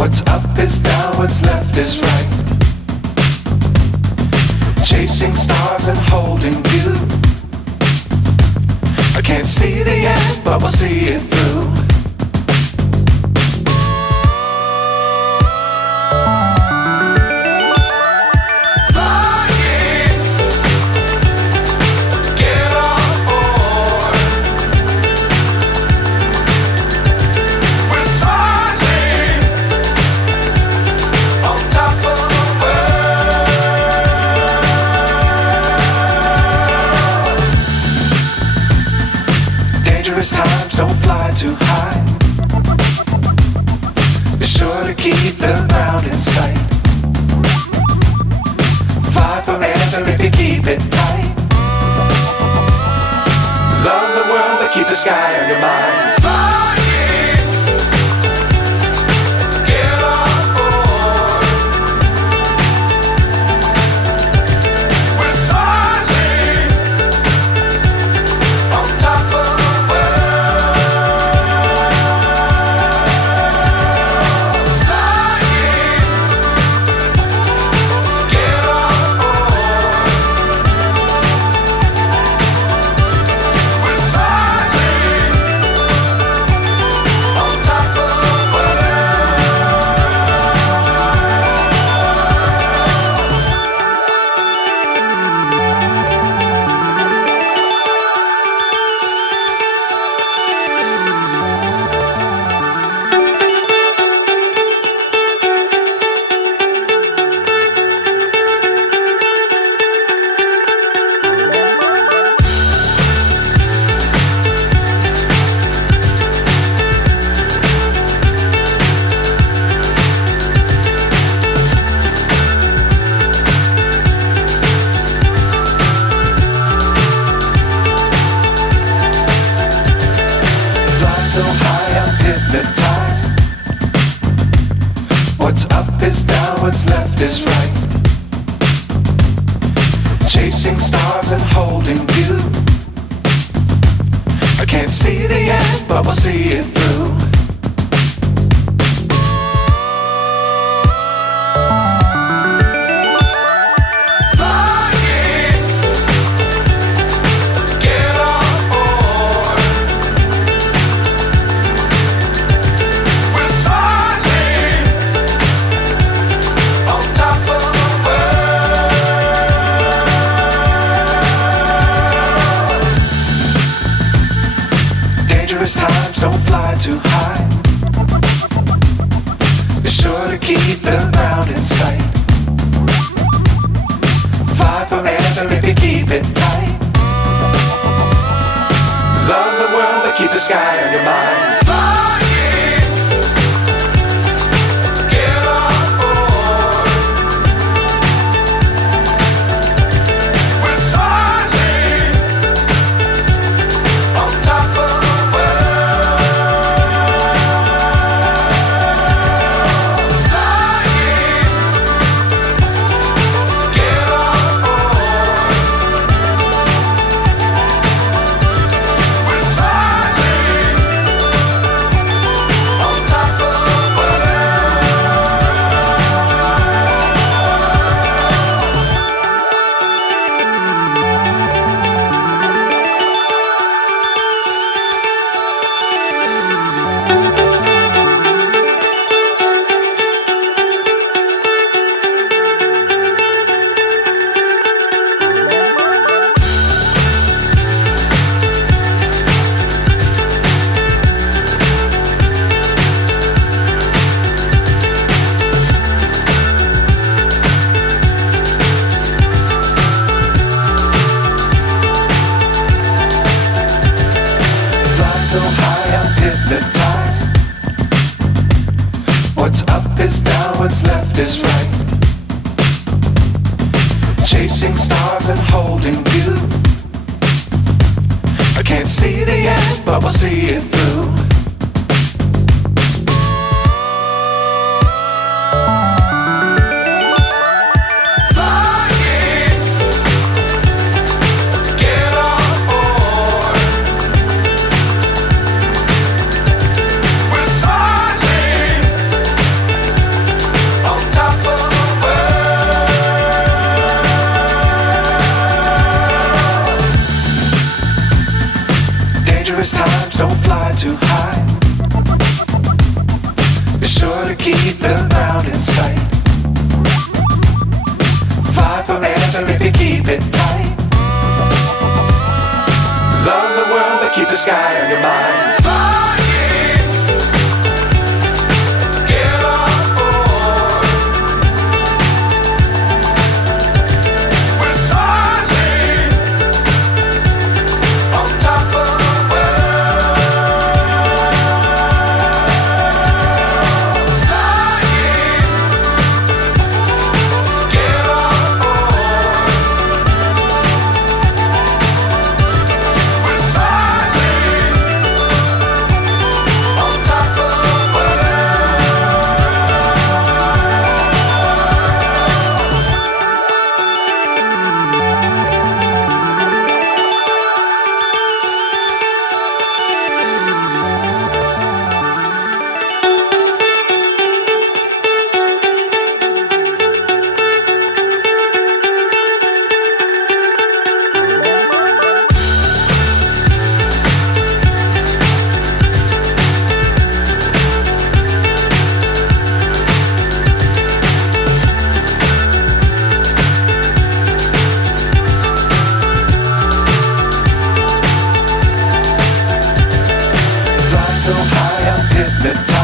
What's up is down, what's left is right. Chasing stars and holding you. I can't see the end, but we'll see it through. Times don't fly too high. Be sure to keep the ground in sight. Fly forever if you keep it tight. Love the world but keep the sky on your mind. So high I'm hypnotized. What's up is down, what's left is right. Chasing stars and holding you. I can't see the end, but we'll see it through. Times don't fly too high. Be sure to keep the ground in sight. Fly forever if you keep it tight. Love the world but keep the sky on your mind. So high I'm hypnotized. What's up is down, what's left is right. Chasing stars and holding you. I can't see the end, but we'll see it through. the ground in sight. Fly forever if you keep it tight. Love the world but keep the sky on your mind. So high I'm hypnotized.